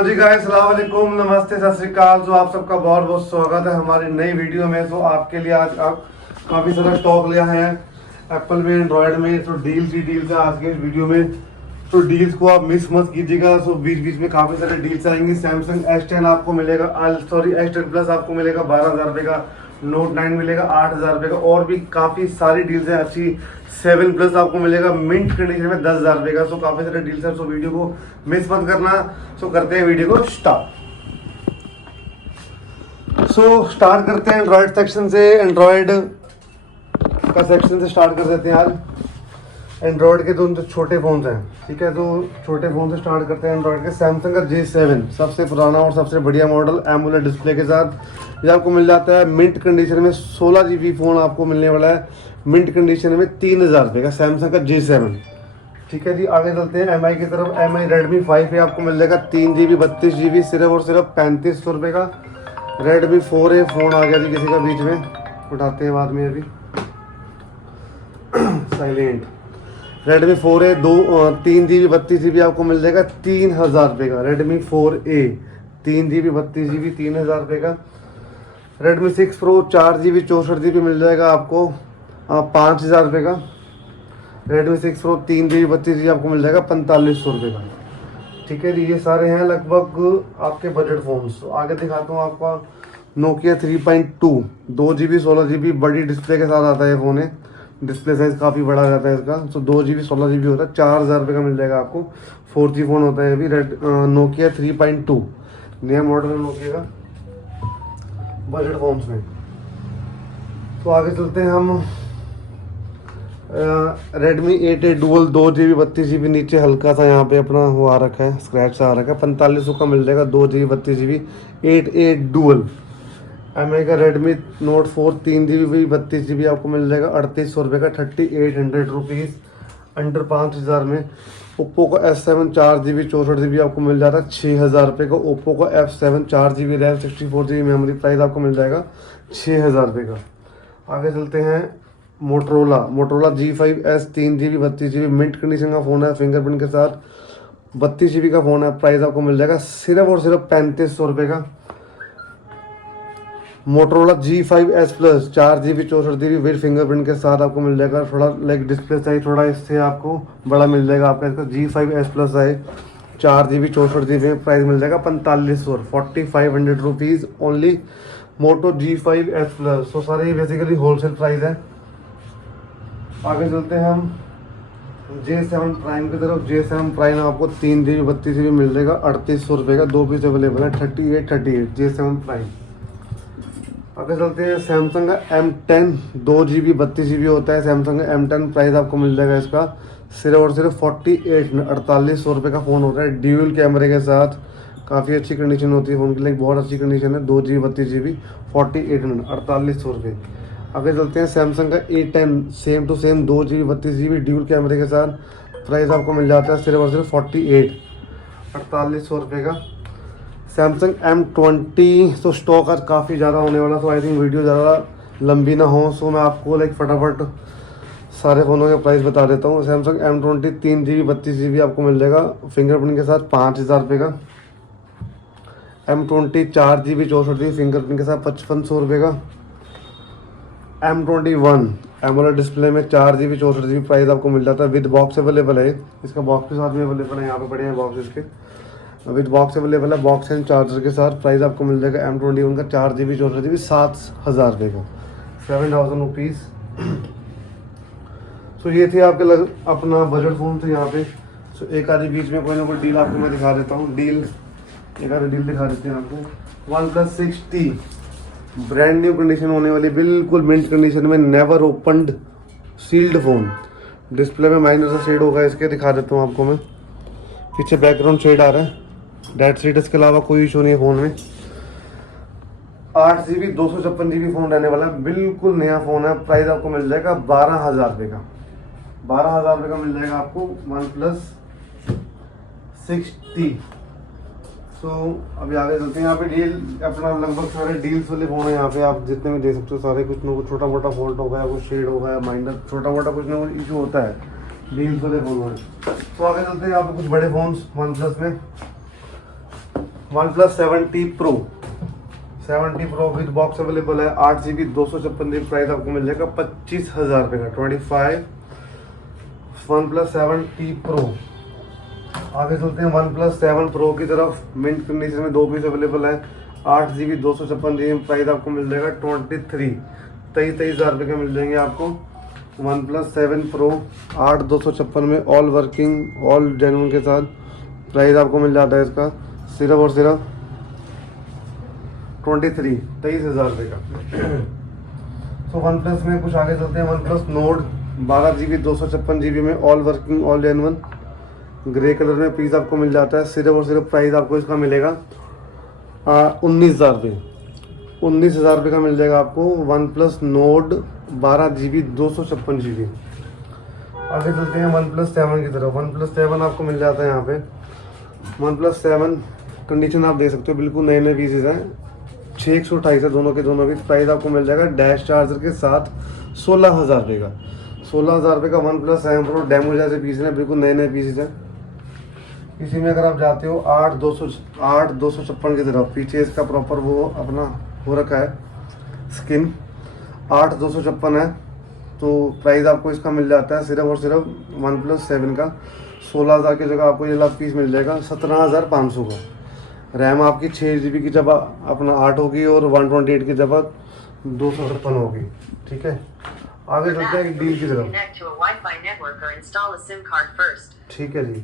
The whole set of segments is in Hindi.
हाँ जी गाइस, अस्सलाम वालेकुम, नमस्ते, सत श्री अकाल। तो आप सबका बहुत बहुत स्वागत है हमारी नई वीडियो में। तो आपके लिए आज आप काफ़ी सारा स्टॉक लिया है एप्पल में, एंड्रॉयड में। तो डील्स ही डील्स है आज के इस वीडियो में। तो डील्स को आप मिस मत कीजिएगा। तो बीच बीच में काफ़ी सारे डील्स आएंगे। सैमसंग S10 आपको मिलेगा, S10 प्लस आपको मिलेगा 12,000 रुपये का। नोट 9 मिलेगा 8,000 रुपये का। और भी काफ़ी सारी डील्स हैं अच्छी। 7 प्लस आपको मिलेगा मिंट कंडीशन में 10,000 रुपये का। सो काफ़ी सारे डील्स हैं। सो वीडियो को मिस मत करना। सो करते हैं वीडियो को स्टार्ट। सो स्टार्ट करते हैं एंड्रॉयड सेक्शन से। एंड्रॉयड का सेक्शन से स्टार्ट कर देते हैं आज। एंड्रॉयड के जो छोटे फ़ोन्स हैं, ठीक है, तो छोटे फ़ोन से स्टार्ट करते हैं। एंड्रॉयड के सैमसंग का J7 सबसे पुराना और सबसे बढ़िया मॉडल, एमोलेड डिस्प्ले के साथ ये आपको मिल जाता है मिंट कंडीशन में। 16 GB फ़ोन आपको मिलने वाला है मिंट कंडीशन में 3,000 रुपये का, सैमसंग का J7। ठीक है जी, आगे चलते हैं MI की तरफ। MI Redmi 5 आपको मिल जाएगा 3 GB 32 GB सिर्फ और सिर्फ 3500 रुपये का। Redmi 4A फ़ोन आ गया जी किसी का बीच में, उठाते हैं बाद में अभी silent. Redmi 4A 3 GB 32 GB आपको मिल जाएगा 3,000 रुपये का। Redmi 4A 3 GB 32 GB 3,000 रुपये का। Redmi 6 Pro 4 GB 64 GB मिल जाएगा आपको 5,000 रुपये का। Redmi 6 Pro 3 GB 32 GB आपको मिल जाएगा 4,500 रुपये का। ठीक है जी, ये सारे हैं लगभग आपके बजट फ़ोन्स। तो आगे दिखाता हूँ आपका Nokia 3.2 2 GB 16 GB बड़ी डिस्प्ले के साथ आता है ये फ़ोन है। डिस्प्ले साइज़ काफ़ी बड़ा रहता है इसका। तो 2 GB 16 GB होता है, 4,000 रुपये का मिल जाएगा आपको। 4G फ़ोन होता है अभी। Nokia 3.2 नया मॉडल है Nokia का बजट फ़ोन्स में। तो आगे चलते हैं हम। Redmi 8A Dual 2 GB 32 GB नीचे हल्का सा यहाँ पे अपना वो आ रखा है, स्क्रैच सा आ रखा है। 4500 का मिल जाएगा 2 GB 32 GB 8A Dual। MI का Redmi Note 4 3 GB 32 GB आपको मिल जाएगा 3,800 रुपये का, 3,800 रुपीज़, अंडर 5,000 में। ओप्पो का F7 4 GB 64 GB आपको मिल जाता है 6,000 रुपये का। ओप्पो का F7 4 GB RAM 64 GB memory, price आपको मिल जाएगा 6,000 रुपये का। आगे चलते हैं Motorola G5s 3 GB 32 GB mint condition का फ़ोन है, फिंगरप्रिंट के साथ 32 GB का फ़ोन है। प्राइस आपको मिल जाएगा सिर्फ और सिर्फ 3,500 रुपये का। Motorola G5s Plus 4 GB 64 GB with fingerprint के साथ आपको मिल जाएगा। थोड़ा लाइक डिस्प्ले साइज थोड़ा इससे आपको बड़ा मिल जाएगा आपका। इसका G5s Plus है 4 GB 64 GB, प्राइस मिल जाएगा 4,500 4,500 रुपीज़ ओनली। मोटो G5s Plus। तो सारे बेसिकली होलसेल प्राइस है। आगे चलते हैं हम J7 प्राइम की तरफ। J7 प्राइम आपको 3 GB 32 GB मिल जाएगा 3,800 रुपये का। 2 पीस अवेलेबल है 38 J7 प्राइम। आगे चलते हैं सैमसंग का M10 2 GB 32 GB होता है सैमसंग का M10। प्राइस आपको मिल जाएगा इसका सिर्फ और सिर्फ 4,800 रुपये का फ़ोन होता है, ड्यूल कैमरे के साथ। काफ़ी अच्छी कंडीशन होती है फ़ोन की, लाइक बहुत अच्छी कंडीशन है। 2 GB 32 GB 4,800 रुपये। आगे चलते हैं सैमसंग का A10 same to same 2 GB 32 GB dual कैमरे के साथ। प्राइस आपको मिल जाता है सिर्फ और सिर्फ 4,800 रुपये का। सैमसंग M20 तो स्टॉक आज काफ़ी ज़्यादा होने वाला, तो आई थिंक वीडियो ज़्यादा लंबी ना हो। सो मैं आपको लाइक फटाफट सारे फ़ोनों के प्राइस बता देता हूँ। सैमसंग M20 3 GB 32 GB आपको मिल जाएगा फिंगरप्रिंट के साथ 5,000 रुपये का। M20 4 GB 64 GB फिंगरप्रिंट के साथ 5,500 रुपये का। M21 एमोलेड डिस्प्ले में 4 GB 64 GB, प्राइस आपको मिल जाता है विद बॉक्स अवेलेबल है। इसका बॉक्स के साथ भी अवेलेबल है, यहाँ पे पड़े हैं बॉक्स इसके, विद बॉक्स अवेलेबल है, बॉक्स एंड चार्जर के साथ। प्राइस आपको मिल जाएगा M21 का 4 GB 64 GB 7,000 रुपये का, 7,000 रुपीज़। सो ये थे आपके अपना बजट फ़ोन थे यहाँ पे। सो एक आधी बीच में कोई ना कोई डील आपको मैं दिखा देता हूँ। एक आधी डील दिखा देते हैं आपको। OnePlus 6T brand new condition होने वाली, बिल्कुल मिंट कंडीशन में, never opened sealed phone. Display में माइनर सा शेड होगा इसके, दिखा देता हूँ आपको मैं। पीछे बैकग्राउंड शेड आ रहा है, डेट शेड, इसके अलावा कोई इशू नहीं है फ़ोन में। 8 GB 256 GB फ़ोन रहने वाला है, बिल्कुल नया फ़ोन है। प्राइस आपको मिल जाएगा 12,000 रुपये का। 12,000 रुपये का मिल जाएगा आपको OnePlus 6T। सो अभी आगे चलते हैं। यहाँ पे डील अपना लगभग सारे डील्स वाले फ़ोन है यहाँ पे, आप जितने भी दे सकते हो सारे। कुछ ना कुछ छोटा मोटा फॉल्ट होगा या कुछ शेड होगा या माइनर छोटा मोटा कुछ ना कुछ इशू होता है डील्स वाले फ़ोन में। तो आगे चलते हैं यहाँ पे कुछ बड़े फ़ोन्स OnePlus में। OnePlus 7T Pro, 7T Pro with box available है। 8GB 256GB प्राइस आपको मिल जाएगा 25,000 रुपये का। 25 OnePlus 7T Pro। आगे चलते हैं OnePlus 7 Pro की तरफ। मिंट कंडीशन में 2 पीस अवेलेबल है। 8GB 256GB प्राइस आपको मिल जाएगा 23,000 रुपये के मिल जाएंगे आपको। OnePlus 7 Pro 8/256 में ऑल वर्किंग ऑल जेन्युइन के साथ प्राइस आपको मिल जाता है इसका सिर्फ और सिर्फ 23,000 रुपये का। तो OnePlus में कुछ आगे चलते हैं। OnePlus Nord 12GB 256GB में all working all genuine grey colour में पीस आपको मिल जाता है। सिर्फ और सिर्फ प्राइस आपको इसका मिलेगा 19,000 रुपये। 19,000 रुपये का मिल जाएगा आपको OnePlus Nord 12GB 256GB। आगे चलते हैं OnePlus 7 की तरफ। OnePlus 7 आपको मिल जाता है यहाँ पे। OnePlus 7 कंडीशन आप देख सकते हो, बिल्कुल नए नए पीसेज हैं। 628 है दोनों के दोनों भी। प्राइस आपको मिल जाएगा डैश चार्जर के साथ 16,000 रुपये का। 16,000 रुपये का OnePlus 7 Pro डेमो जैसे पीस हैं, बिल्कुल नए नए पीसेज हैं। इसी में अगर आप जाते हो 8/256 की तरफ, पीछे इसका प्रॉपर वो अपना हो रखा है स्किन 8/256 है। तो प्राइस आपको इसका मिल जाता है सिर्फ और सिर्फ OnePlus 7 का 16,000 की जगह आपको ये लाख पीस मिल जाएगा 17,500 का। रैम आपकी 6GB की जगह अपना 8 होगी और 128 की जगह 256 होगी। ठीक है, आगे चलते हैं डील की तरफ। ठीक है जी,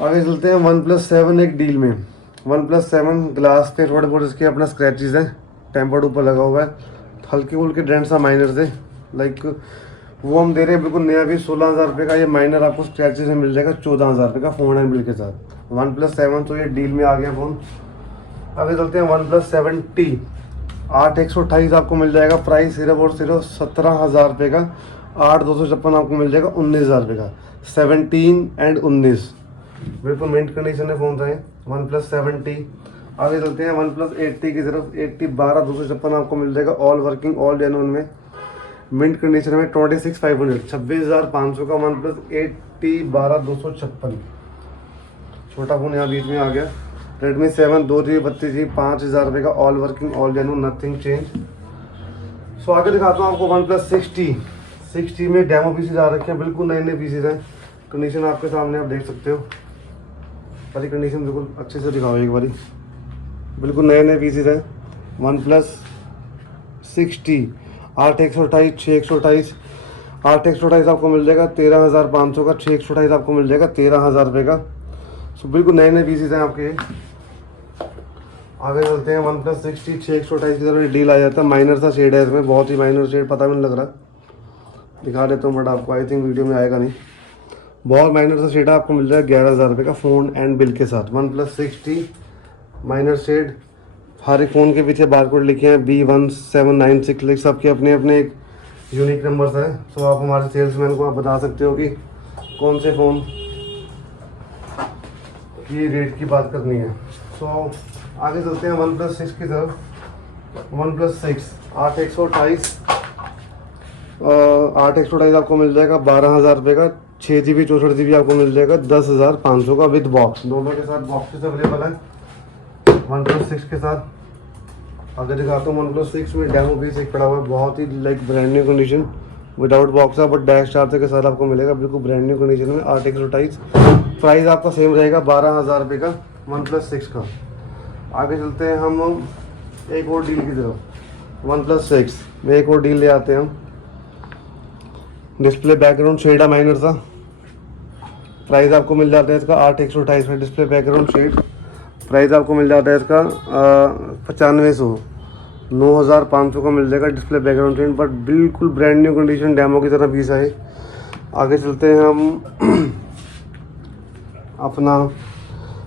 आगे चलते हैं OnePlus 7 एक डील में। OnePlus 7 ग्लास पे थोड़े बहुत इसके अपना स्क्रैचेस हैं, टेम्पर्ड ऊपर लगा हुआ है, हल्के फुल्के डेंट्स हैं माइनर से, लाइक वो हम दे रहे हैं बिल्कुल नया भी 16,000 रुपये का। ये माइनर आपको स्क्रैचेस में मिल जाएगा 14,000 रुपये का फ़ोन एंड बिल के साथ। OnePlus 7 तो ये डील में आ गया फ़ोन। आगे चलते हैं OnePlus 7T 8/128 आपको मिल जाएगा। प्राइस सिर्फ और सिर्फ 17,000 रुपये का। 8/256 आपको मिल जाएगा 19,000 रुपये का। 17 एंड 19 बिल्कुल मिंट कंडीशन है फ़ोन है OnePlus 7T। आगे चलते हैं OnePlus 8T की तरफ। 8T 12/256 आपको मिल जाएगा ऑल वर्किंग ऑल जेन्युइन में मिंट कंडीशन में 26,500 26,500 का OnePlus 8T 12/256। छोटा फ़ोन यहाँ बीच में आ गया। Redmi 7 2GB 32GB 5,000 रुपये का all working all genuine nothing change. So आगे दिखाता हूँ आपको OnePlus 6T में डेमो पीसेज आ रखे हैं, बिल्कुल नए नए पीसेज हैं। कंडीशन आपके सामने आप देख सकते हो, सारी कंडीशन बिल्कुल अच्छे से दिखाओ एक बारी, बिल्कुल नए नए पीसेज हैं। OnePlus 6T 8/128 6/128 8/128 आपको मिल जाएगा 13,500 का। 6/128 आपको मिल जाएगा 13,000 रुपये का। सो बिल्कुल नए नए पीसेज हैं आपके। आगे चलते हैं OnePlus 6T 6/128 की तरफ डील आ जाता है। माइनर सा शेड है इसमें, बहुत ही माइनर शेड, पता भी नहीं लग रहा, दिखा देता हूँ बट आपको आई थिंक वीडियो में आएगा नहीं। बहुत माइनर सा शेड है, आपको मिल जाएगा 11,000 रुपये का फ़ोन एंड बिल के साथ। OnePlus 6T माइनर शेड, हर एक फ़ोन के पीछे बारकोड लिखे हैं B1796 लिख, सबके अपने अपने एक यूनिक नंबर्स हैं। सो आप हमारे सेल्समैन को आप बता सकते हो कि कौन से फ़ोन की रेट की बात करनी है। सो आगे चलते हैं OnePlus 6 की तरफ। OnePlus 6 8/128 8/128 आपको मिल जाएगा 12,000 रुपये का। 6GB 64GB आपको मिल जाएगा 10,500 का विद बॉक्स। दोनों के साथ बॉक्सेस अवेलेबल है OnePlus 6 के साथ। आगे दिखाता हूँ OnePlus 6 में डेमो पीस एक पड़ा हुआ है, बहुत ही like brand new condition, without box है बट डैश चार्जर के साथ आपको मिलेगा बिल्कुल ब्रांड न्यू कंडीशन में। 8/128 प्राइस आपका सेम रहेगा 12,000 रुपये का OnePlus 6 का। आगे चलते हैं हम एक और डील की तरफ। OnePlus 6 में एक और डील ले आते हैं हम। डिस्प्ले बैकग्राउंड शेड है माइनर सा, प्राइस आपको मिल जाता है इसका 8/128 में। डिस्प्ले बैकग्राउंड शेड प्राइस आपको मिल जाता है इसका 9500 9,500 का मिल जाएगा डिस्प्ले बैकग्राउंड शेड, बट बिल्कुल ब्रांड न्यू कंडीशन डेमो की तरह पीस है। आगे चलते हैं हम अपना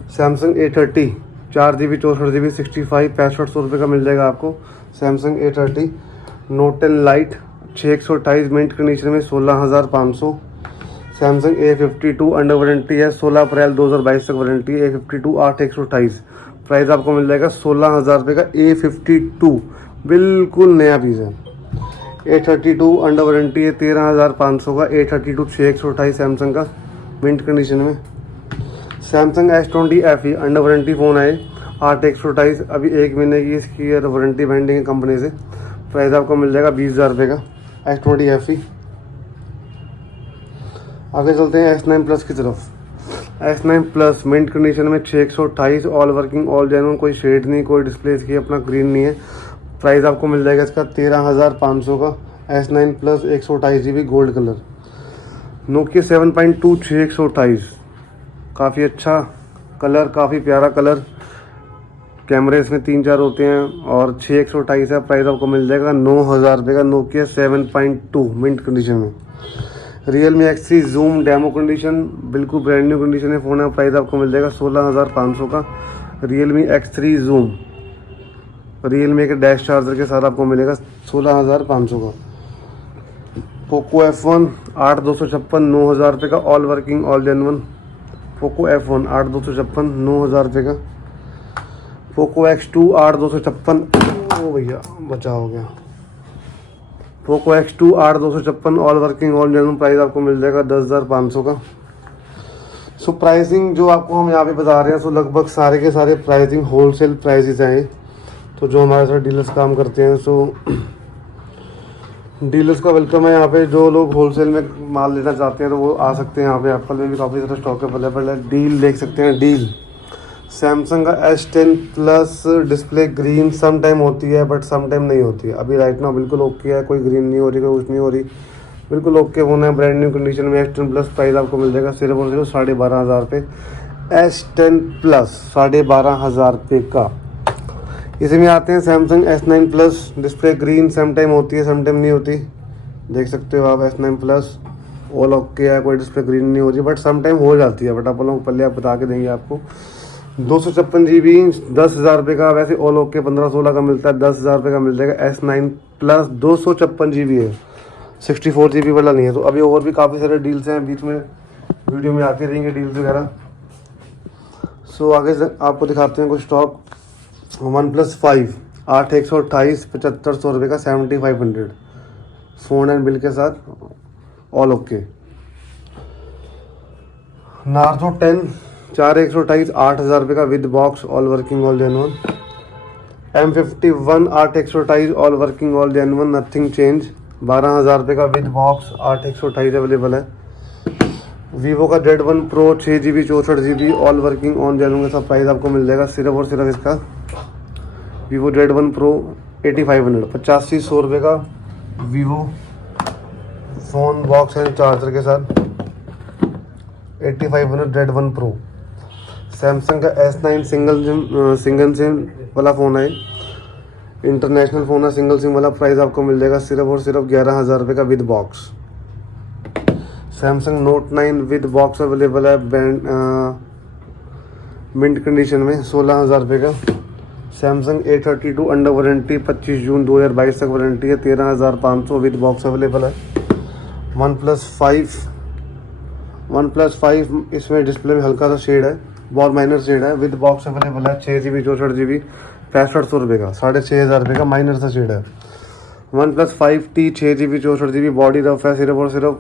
Samsung A30 4GB 64GB 65-6500 रुपये का मिल जाएगा आपको। Samsung A30 Note 10 Lite 6/128 mint condition में 16,500। Samsung A52 अंडर वारंटी है, 16 अप्रैल 2022 तक वारंटी है। A52 8/128 प्राइस आपको मिल जाएगा 16,000 रुपये का। A52 बिल्कुल नया पीस है। A32 अंडर वारंटी है 13,500 का। A32 6/128 सैमसंग का मिंट कंडीशन में। Samsung S20 FE under warranty phone है। 8/128 अभी 1 महीने की इसकी वारंटी पेंडिंग है कंपनी से। प्राइस आपको मिल जाएगा 20,000 रुपये का S20 FE। आगे चलते हैं S9 प्लस की तरफ। S9 प्लस मिंट कंडीशन में 6/128 ऑल वर्किंग ऑल जेन्युइन, कोई शेड नहीं, कोई डिस्प्ले इसकी अपना ग्रीन नहीं है। प्राइस आपको मिल जाएगा इसका 13,500 का S9 plus 128 GB gold colour. Nokia 7.2 6/128 काफ़ी अच्छा कलर, काफ़ी प्यारा कलर। कैमरे इसमें 3-4 होते हैं और 6/128 है। प्राइस आपको मिल जाएगा 9,000 रुपये का नोकिया 7.2 मिंट कंडीशन में। Realme X3 zoom demo condition, बिल्कुल ब्रांड न्यू कंडीशन है फ़ोन है। प्राइस आपको मिल जाएगा 16,500 का Realme X3 जूम। Realme के डैश चार्जर के साथ आपको मिलेगा 16,500 का। पोको F1 8/256 9,000 रुपये का all working all genuine. Poco F1 8/256 9,000 रुपये का। पोको X2 8/256 ओ भैया बचा हो गया। Poco X2 8/256 all working all genuine. Price आपको मिल जाएगा 10,500 का। सो प्राइसिंग जो आपको हम यहाँ पे बता रहे हैं सो लगभग सारे के सारे प्राइसिंग होलसेल प्राइसेस हैं। तो जो हमारे साथ डीलर्स काम करते हैं सो डीलर्स का वेलकम है यहाँ पे। जो लोग होलसेल में माल लेना चाहते हैं तो वो आ सकते हैं यहाँ पे। एप्पल में भी काफ़ी सारा स्टॉक अवेलेबल है। डील देख सकते हैं, डील सैमसंग का S10 plus display green some time होती है बट सम टाइम नहीं होती है। अभी राइट नाउ बिल्कुल ओके है, कोई ग्रीन नहीं हो रही, कोई कुछ नहीं हो रही, बिल्कुल ओके होना है। ब्रांड न्यू कंडीशन में S10 प्लस। प्राइस आपको मिल जाएगा सिर्फ और सिर्फ 12,500 रुपये। S10 प्लस 12,500 रुपये का। इसमें आते हैं Samsung S9 plus display green some time होती है, सम टाइम नहीं होती। देख सकते हो आप S9 प्लस ऑल ओके है, कोई डिस्प्ले ग्रीन नहीं हो रही बट सम टाइम हो जाती है। बट आप लोग पहले आप बता के देंगे आपको। 256 GB 10,000 रुपये का। वैसे ऑल ओके 15-16 का मिलता है, 10,000 रुपये का मिल जाएगा। S9 प्लस 256 GB है, 64 GB वाला नहीं है। तो अभी और भी काफ़ी सारे डील्स हैं, बीच में वीडियो में आते रहेंगे डील्स वगैरह। सो आगे से आपको दिखाते हैं कुछ स्टॉक। OnePlus 5 8/128 7,500 रुपये का 7,500 फ़ोन एंड बिल के साथ ऑल ओके। नार्जो 10 4/128 8,000 रुपये का with box all working all genuine. M51 8/128 all working all genuine nothing change 12,000 रुपये का विद बॉक्स 8/128 अवेलेबल है। वीवो का Z1 Pro 6 GB 64 GB all working on genuine का सब प्राइस आपको मिल जाएगा सिर्फ और सिर्फ इसका वीवो Z1 Pro 8500 8500 रुपये का Vivo phone box and charger के साथ 8500 Z1 Pro। सैमसंग का S9 सिंगल सिम वाला फ़ोन है, इंटरनेशनल फ़ोन है, सिंगल सिम वाला। प्राइस आपको मिल जाएगा सिर्फ और सिर्फ 11,000 रुपये का with box. Samsung Note 9 with box available है मिंट कंडीशन में 16,000 रुपये का। सैमसंग A32 अंडर वारंटी 25 जून 2022 तक वारंटी है, 13,500 विद बॉक्स अवेलेबल है। OnePlus 5 इसमें डिस्प्ले में हल्का सा शेड है, बहुत माइनर शेड है, विद बॉक्स अवेलेबल है। 6 GB 64 GB 6500 रुपये का, 6,500 रुपये का माइनर सा शेड है। OnePlus 5T 6 GB 64 GB body rough है, सिर्फ और सिर्फ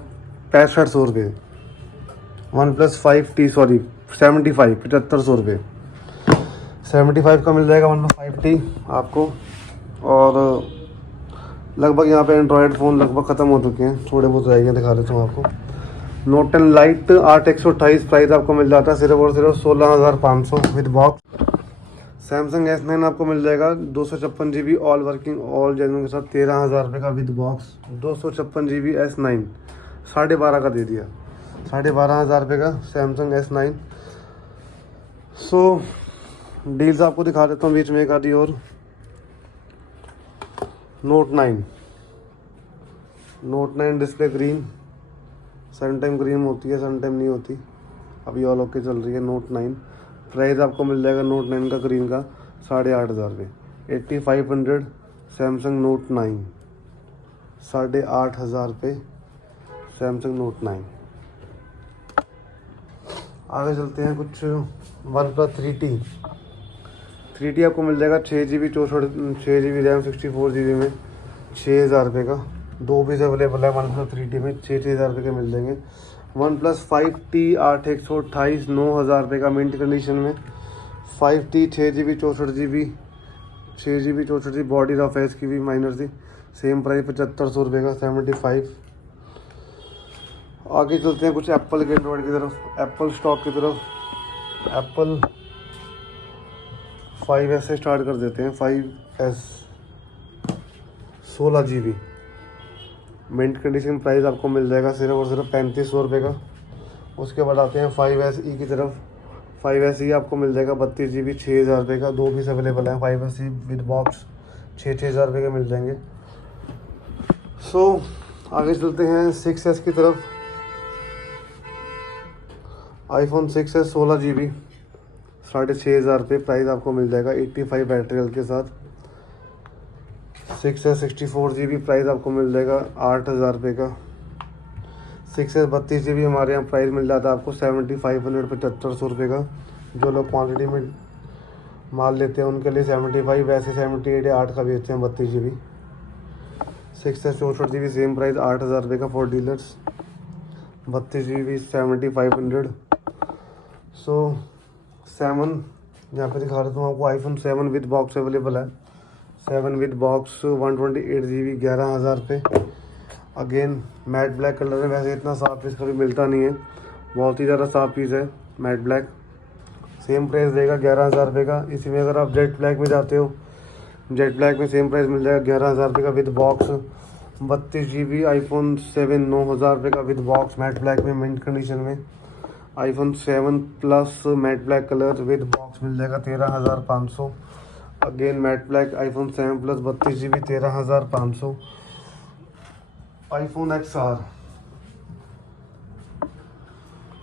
6500 रुपये। OnePlus 5T 75 रुपये 75 का मिल जाएगा OnePlus 5T आपको। और लगभग यहाँ पे एंड्रॉयड फ़ोन लगभग ख़त्म हो चुके हैं, थोड़े बहुत रह गए, दिखा देता हूँ आपको। Note 10 Lite 8/128 प्राइस आपको मिल जाता है सिर्फ और सिर्फ 16,500 विद बॉक्स। सैमसंग S9 आपको मिल जाएगा 256 GB all working all genuine के साथ 13,000 रुपये का विद बॉक्स। 256 GB S9 12,500 का दे दिया, 12,500 रुपये का सैमसंग S9। सो डील्स आपको दिखा देता हूँ बीच में एक आधी और। Note 9 डिस्प्ले ग्रीन सन टाइम ग्रीन होती है, सन टाइम नहीं होती। अभी ऑल ओके चल रही है Note 9। प्राइस आपको मिल जाएगा Note 9 का ग्रीन का 8,500 रुपये 8500 सैमसंग Note 9 8,500 रुपये सैमसंग Note 9। आगे चलते हैं कुछ OnePlus 3T आपको मिल जाएगा 6 GB 64 रैम 64 GB में 6,000 रुपये का। 2 पीस अवेलेबल है OnePlus 3T में, 6,000 रुपये के मिल जाएंगे। OnePlus 5T 8/128 9,000 का मिंट कंडीशन में। 5T 6GB 64GB body rough है इसकी भी माइनर सी, सेम प्राइस 7,500 का 75। आगे चलते हैं कुछ एप्पल के एंड्रॉइड की तरफ, एप्पल स्टॉक की तरफ। एप्पल 5S से स्टार्ट कर देते हैं। 5S 16GB mint condition, price आपको मिल जाएगा सिर्फ और सिर्फ 3,500 का। उसके बाद आते हैं 5SE की तरफ। 5SE आपको मिल जाएगा 32GB 6,000 का। 2 पीस अवेलेबल हैं 5SE विद बॉक्स, 6,000 के मिल जाएंगे। आगे चलते हैं 6S की तरफ। iPhone 6S 16GB 6,500 प्राइस आपको मिल जाएगा 85 बैटरी हेल्थ के साथ। 6S 64GB प्राइस आपको मिल जाएगा 8,000 का। 6S 32GB हमारे यहाँ प्राइस मिल जाता है आपको 7,500 7,500 का। जो लोग क्वांटिटी में माल लेते हैं उनके लिए 75, वैसे 78 या 8 का बेचते हैं 32GB। 6S 64GB same price 8,000 का फॉर डीलर्स। 32GB 7,500। 7 यहाँ पे दिखा देता हूँ आपको। iPhone 7 विद बॉक्स अवेलेबल है। 7 विद बॉक्स 128GB 11,000 पे। अगेन मैट ब्लैक कलर है, वैसे इतना साफ पीस कभी मिलता नहीं है, बहुत ही ज़्यादा साफ पीस है मैट ब्लैक। सेम प्राइस देगा 11,000 का। इसी में अगर आप जेट ब्लैक में जाते हो, जेट ब्लैक में सेम प्राइस मिल जाएगा 11,000 का विद बॉक्स। 32GB iPhone 7 9,000 का विद बॉक्स मैट ब्लैक में मिंट कंडीशन में। iPhone 7 plus matte black colour with box मिल जाएगा 13,500। Again matte black iPhone 7 plus 32GB 13,500। iPhone XR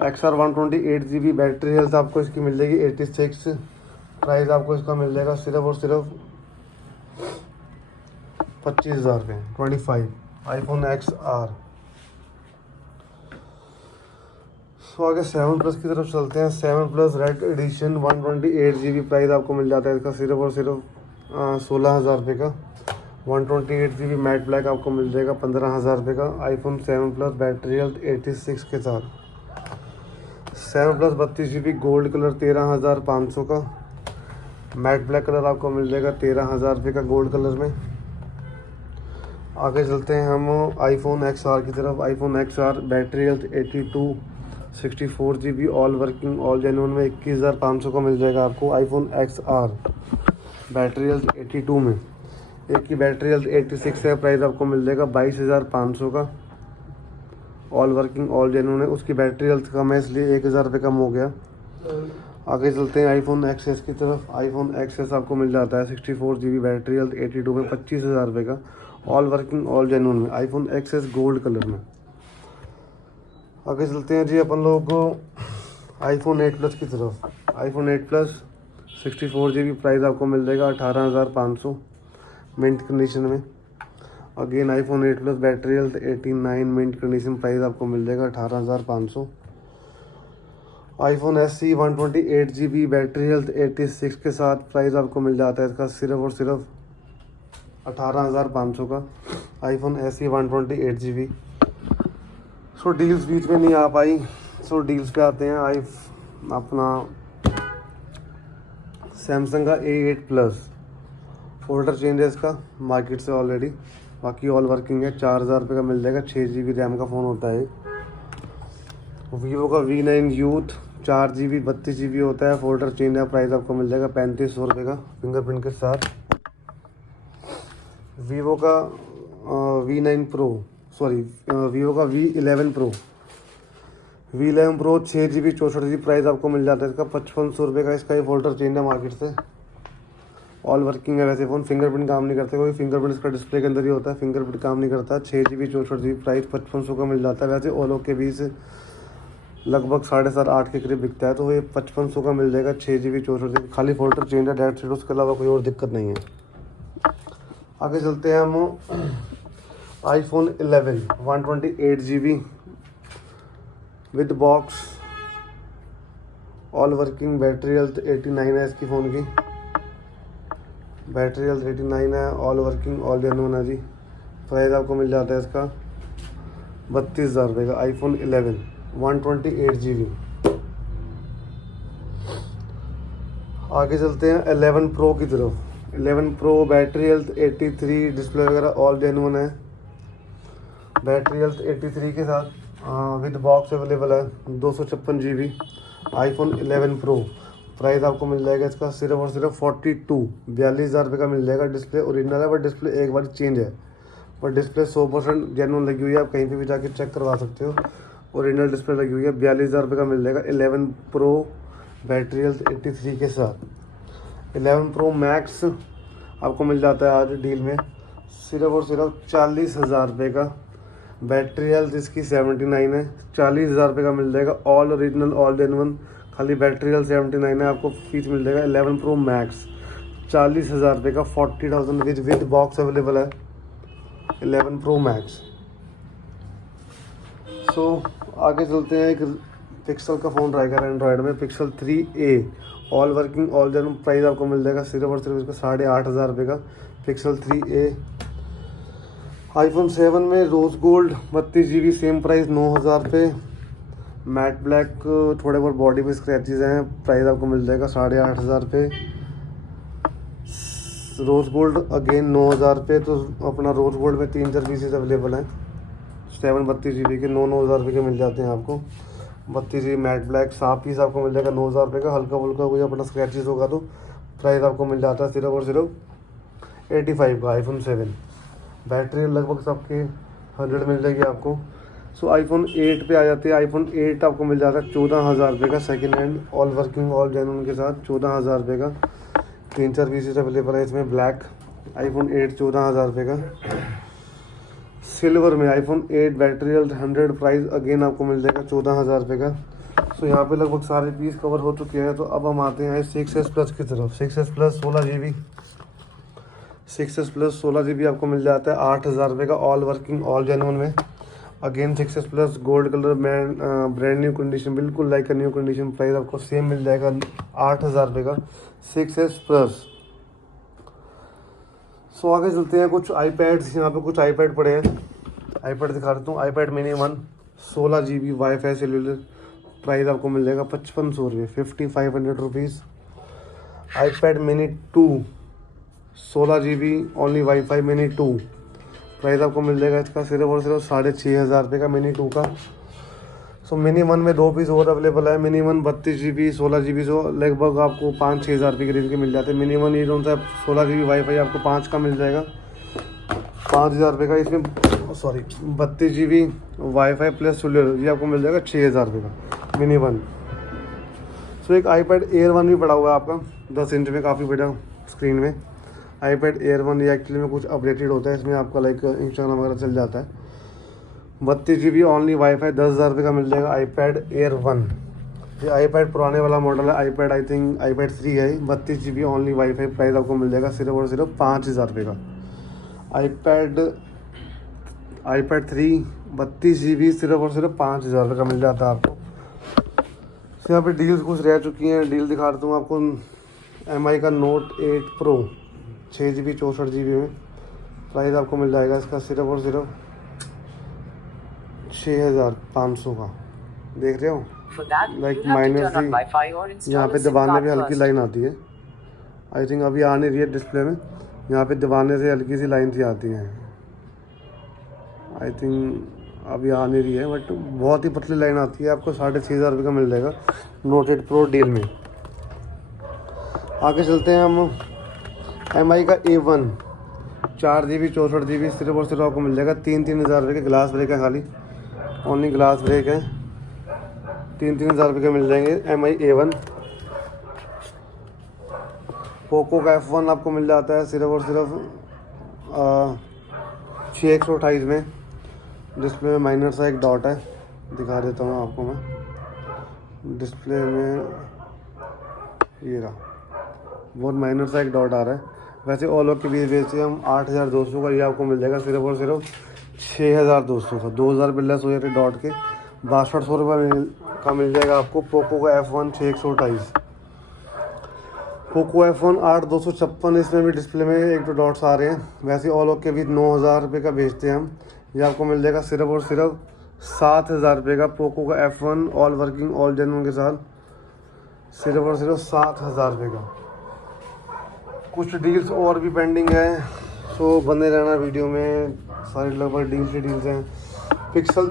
128GB battery health आपको इसकी मिल जाएगी 86। प्राइस आपको इसका मिल जाएगा सिर्फ और सिर्फ 25,000 पे 25 iPhone XR। आगे 7 प्लस की तरफ चलते हैं। 7 plus red addition 128GB price आपको मिल जाता है इसका सिर्फ और सिर्फ 16,000 का। 128GB मैट ब्लैक आपको मिल जाएगा 15,000 का। iPhone 7 प्लस बैटरी हेल्थ 86 के साथ। 7 प्लस 32GB गोल्ड कलर 13,500 का। मैट ब्लैक कलर आपको मिल जाएगा 13,000 का गोल्ड कलर में। आगे चलते हैं हम iPhone XR की तरफ। iPhone XR battery health 82 64GB all working all genuine में 21,500 का मिल जाएगा आपको। iPhone XR बैटरी हेल्थ 82 में, एक की बैटरी हेल्थ 86 है, प्राइस आपको मिल जाएगा 22,500 का। ऑल वर्किंग ऑल जेन्युइन है, उसकी बैटरी हेल्थ कम है इसलिए 1,000 रुपये कम हो गया। आगे चलते हैं iPhone XS की तरफ। iPhone XS आपको मिल जाता है 64GB बैटरी हेल्थ 82 में 25,000 रुपये का। ऑल वर्किंग ऑल जेन्युइन में iPhone XS गोल्ड कलर में। आगे चलते हैं जी अपन लोग iPhone 8 प्लस की तरफ। iPhone 8 प्लस 64GB प्राइस आपको मिल जाएगा 18,500 मिंट कंडीशन में। Again iPhone 8 plus battery health 89 mint condition, price आपको मिल जाएगा 18,500। iPhone SE 128GB battery health 86 के साथ, प्राइस आपको मिल जाता है इसका सिर्फ और सिर्फ 18,500 का। iPhone SE 128GB। डील्स बीच में नहीं आ पाई, डील्स पे आते हैं। अपना सैमसंग का A8 प्लस फोल्डर चेंज है इसका मार्केट से ऑलरेडी, बाकी ऑल वर्किंग है। 4,000 रुपये का मिल जाएगा। 6GB रैम का फ़ोन होता है। वीवो का V9 यूथ 4GB 32GB होता है, फोल्डर चेंज है, प्राइस आपको मिल जाएगा 3,500 रुपये का फिंगरप्रिंट के साथ। वीवो का V9 प्रो वीवो का V11 pro 6GB 64GB price आपको मिल जाता है इसका 5,500 रुपये का। इसका ये फोल्डर चेंज है मार्केट से। ऑल वर्किंग है वैसे फ़ोन, फिंगरप्रिंट काम नहीं करता, कोई फिंगरप्रिंट इसका डिस्प्ले के अंदर ही होता है, फिंगरप्रिंट काम नहीं करता। 6GB 64GB प्राइस 5,500 का मिल जाता है। वैसे ओलो के 20 लगभग 7.5 8 के करीब बिकता है, तो ये 5,500 का मिल जाएगा। 6GB 64GB खाली फोल्डर चेंज है, डेट सीट, उसके अलावा कोई और दिक्कत नहीं है। आगे चलते हैं हम iPhone 11 128GB with box all working battery health 89 है इसकी फ़ोन की। बैटरी हेल्थ 89 है, ऑल वर्किंग ऑल जेन्युइन है जी। प्राइस आपको मिल जाता है इसका 32,000 रुपये का। iPhone 11 128 GB। आगे चलते हैं 11 प्रो की तरफ। 11 प्रो बैटरी हेल्थ 83, डिस्प्ले वगैरह ऑल जेन्युइन है। बैटरी हेल्थ 83 के साथ विद बॉक्स अवेलेबल है। 256 GB आईफोन 11 प्रो। प्राइस आपको मिल जाएगा इसका सिर्फ और सिर्फ 42,000 रुपये का मिल जाएगा। डिस्प्ले ओरिजिनल है, बट डिस्प्ले एक बार चेंज है, पर डिस्प्ले 100% जेन्युइन लगी हुई है। आप कहीं पे भी जाके चेक करवा सकते हो, ओरिजिनल डिस्प्ले लगी हुई है। 42,000 रुपये का मिल जाएगा 11 प्रो बैटरी हेल्थ 83 के साथ। 11 प्रो मैक्स आपको मिल जाता है आज डील में सिर्फ और सिर्फ 40,000 रुपये का। बैटरी हेल्थ इसकी 79 है, 40,000 रुपये का मिल जाएगा। ऑल ओरिजिनल ऑल जेन्युइन, खाली बैटरी हेल्थ 79 है। आपको फीस मिल जाएगा 11 प्रो मैक्स 40,000 रुपये का। 40,000 विद बॉक्स अवेलेबल है 11 प्रो मैक्स। सो आगे चलते हैं, एक पिक्सल का फ़ोन ट्राई करें एंड्रॉयड में। Pixel 3a all working all genuine. Price आपको मिल जाएगा सिर्फ और सिर्फ इसका 8,500 रुपये का पिक्सल 3a। आईफोन 7 में rose gold 32 GB same price 9,000 रुपये। मैट ब्लैक थोड़े बहुत बॉडी पे स्क्रैचेज हैं, प्राइस आपको मिल जाएगा 8,500 रुपये। रोज़ गोल्ड अगेन 9,000 रुपये। तो अपना रोज़ गोल्ड में 3-4 पीसेज अवेलेबल हैं। 7 32 GB के 9,000 रुपये के मिल जाते हैं आपको। 32 GB मैट ब्लैक 7 पीस आपको मिल जाएगा 9,000 रुपये का। हल्का फुल्का कोई अपना स्क्रैचेज होगा तो प्राइस आपको मिल जाता है सिर्फ और सिर्फ 85 का आईफोन 7। बैटरी लगभग सबके 100 मिल जाएगी आपको। सो आईफोन 8 पे आ जाते हैं। आईफोन 8 आपको मिल जाता है 14,000 रुपये का second hand all working all genuine के साथ। 14,000 रुपये का 3-4 पीसेस अवेलेबल है इसमें। ब्लैक आईफोन 8 14,000 रुपये का। सिल्वर में iPhone 8 battery health 100 price again आपको मिल जाएगा 14,000 रुपये का। सो यहाँ पे लगभग सारे पीस कवर हो चुके हैं। तो अब हम आते हैं 6s प्लस की तरफ। 6s plus 16 GB। 6s plus 16 GB आपको मिल जाता है 8,000 रुपये का ऑल वर्किंग ऑल जेन्युइन में। Again 6s plus gold colour में ब्रांड न्यू कंडीशन, बिल्कुल लाइक न्यू कंडीशन। प्राइस आपको सेम मिल जाएगा 8,000 रुपये का 6s प्लस। सो आगे चलते हैं कुछ आईपैड्स। यहाँ पे कुछ आईपैड पड़े हैं, आईपैड दिखा देता हूँ। IPad mini 1 16 GB wifi cellular. Price आपको मिल जाएगा 5500 रुपये 5,500 rupees. IPad mini 2 16 GB only wifi mini 2। Price आपको मिल जाएगा इसका सिर्फ और सिर्फ 6,500 रुपये का मिनी 2 का। सो मिनी 1 में 2 पीस और अवेलेबल है। मिनी 1 32 GB 16 GB जो लगभग आपको 5-6 हज़ार रुपये के रेंज के मिल जाते हैं। मिनी 1 ये कौन सा 16 GB वाईफाई आपको 5 का मिल जाएगा 5,000 रुपये का। इसमें sorry 32 GB wifi plus cellular ये आपको मिल जाएगा 6,000 रुपये का मिनी 1। सो एक आईपैड एयर 1 भी पड़ा हुआ है आपका 10 इंच में, काफ़ी बड़ा स्क्रीन में। आईपैड एयर 1 ये एक्चुअली में कुछ अपडेटेड होता है, इसमें आपका लाइक इंस्टाग्राम वगैरह चल जाता है। 32 GB ओनली वाईफाई 10,000 रुपये का मिल जाएगा आईपैड एयर 1। ये आईपैड पुराने वाला मॉडल है। आईपैड आई थिंक आईपैड 3 है। 32 GB ओनली वाईफाई। प्राइस आपको मिल जाएगा सिर्फ और सिर्फ 5,000 रुपये का आईपैड 3 32 GB सिर्फ और सिर्फ 5,000 रुपये का मिल जाता है आपको। तो यहाँ पे डील्स कुछ रह चुकी हैं, डील दिखा देता हूँ आपको। MI का नोट 8 प्रो 6 GB 64 GB में। प्राइस आपको मिल जाएगा इसका सिर्फ और सिर्फ 6,500 का। देख रहे हो लाइक माइनस सी यहाँ पे दबाने पे हल्की लाइन आती है। आई थिंक अभी आ नहीं रही है डिस्प्ले में। यहाँ पे दबाने से हल्की सी लाइन सी आती है। आई थिंक अभी आ नहीं रही है, बट बहुत ही पतली लाइन आती है। आपको 6,500 रुपये का मिल जाएगा नोट 8 प्रो डील में। आगे चलते हैं हम। MI का A1 4 GB 64 GB सिर्फ और सिर्फ आपको मिल जाएगा 3-3 हज़ार रुपये के। ग्लास ब्रेक है, खाली ओनली ग्लास ब्रेक है। 3-3 हज़ार रुपये के मिल जाएंगे MI A1। पोको का F1 आपको मिल जाता है सिर्फ और सिर्फ 6,128 में। डिस्प्ले में माइनर सा एक डॉट है, दिखा देता हूँ आपको मैं। डिस्प्ले में ये रहा, बहुत माइनर सा एक डॉट आ रहा है। वैसे ऑल ओवर के बीच बेचते हम 8,200 का। ये आपको मिल जाएगा सिर्फ और सिर्फ 6,200 का। 2,000 बिल्डर्स हो जाते डॉट के 6,200 रुपये का मिल जाएगा आपको। पोको का F1 6,128। Poco F1 8,256। इसमें भी डिस्प्ले में 1-2 डॉट्स आ रहे हैं। वैसे ऑल ओवर के बीच 9,000 रुपये का बेचते हैं हम। ये आपको मिल जाएगा सिर्फ और सिर्फ ₹7,000 का पोको का F1 all working all genuine के साथ सिर्फ और सिर्फ ₹7,000 का। कुछ डील्स और भी पेंडिंग है, सो बने रहना वीडियो में, सारी लगभग डील्स हैं। पिक्सल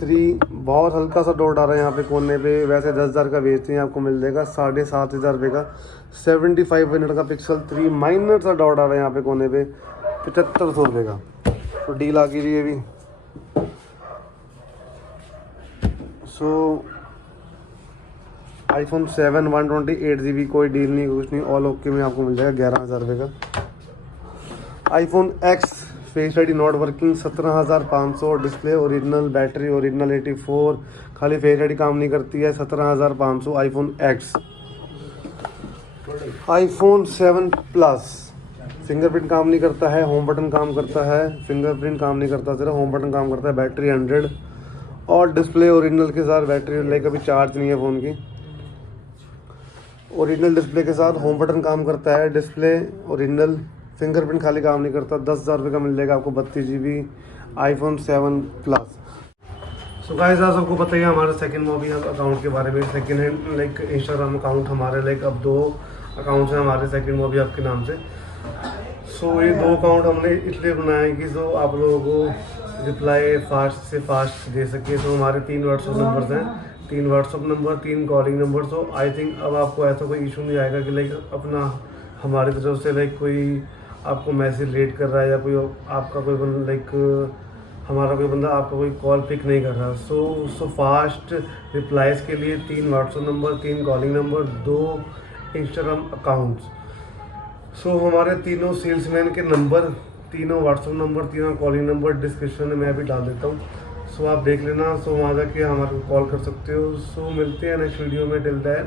3 बहुत हल्का सा डॉट आ रहा है यहाँ पे कोने पे, वैसे 10,000 का बेचते हैं, आपको मिल जाएगा ₹7,500 का। 75 मिनट का पिक्सल 3 माइनर सा डॉट आ रहा है यहाँ पे कोने पे, ₹7,500 का। तो डील आ गई है अभी। सो iPhone 7 128GB कोई डील नहीं, कुछ नहीं, ऑल ओके में आपको मिल जाएगा ₹11,000 का। iPhone X face ID not working 17,500, display original, battery original 84, खाली फेस आईडी काम नहीं करती है, 17,500 iPhone X। iPhone 7 Plus fingerprint काम नहीं करता है, होम बटन काम करता है, फिंगरप्रिंट काम नहीं करता, सिर्फ होम बटन काम करता है, बैटरी 100 और डिस्प्ले ओरिजिनल के साथ, बैटरी लाइक अभी चार्ज नहीं है फ़ोन की, ओरिजिनल डिस्प्ले के साथ, होम बटन काम करता है, डिस्प्ले ओरिजिनल, फिंगरप्रिंट खाली काम नहीं करता। ₹10,000 का मिल जाएगा आपको 32GB iPhone 7 Plus। So guys, आप सबको पता ही है हमारे सेकंड मोबी अकाउंट के बारे में। Second hand like Instagram account हमारे लाइक अब 2 अकाउंट्स हैं हमारे सेकंड मोबी आपके नाम से। सो ये 2 अकाउंट हमने इसलिए बनाए हैं कि जो आप लोगों को रिप्लाई फास्ट से फास्ट दे सके। तो हमारे 3 व्हाट्सअप नंबर्स हैं, 3 व्हाट्सअप नंबर, 3 कॉलिंग नंबर। तो आई थिंक अब आपको ऐसा कोई इशू नहीं आएगा कि लाइक अपना हमारी तरफ से लाइक कोई आपको मैसेज लेट कर रहा है या कोई आपका कोई बंदा लाइक हमारा कोई बंदा आपका कोई कॉल पिक नहीं कर रहा। सो फास्ट रिप्लाइज के लिए 3 WhatsApp number, 3 calling number, 2 Instagram accounts. So हमारे तीनों सेल्समैन के नंबर, तीनों व्हाट्सअप नंबर, तीनों कॉलिंग नंबर डिस्क्रिप्शन में मैं भी डाल देता हूँ। सो आप देख लेना, सो वहाँ जाके हमारे को कॉल कर सकते हो। सो मिलते हैं नेक्स्ट वीडियो में। Till then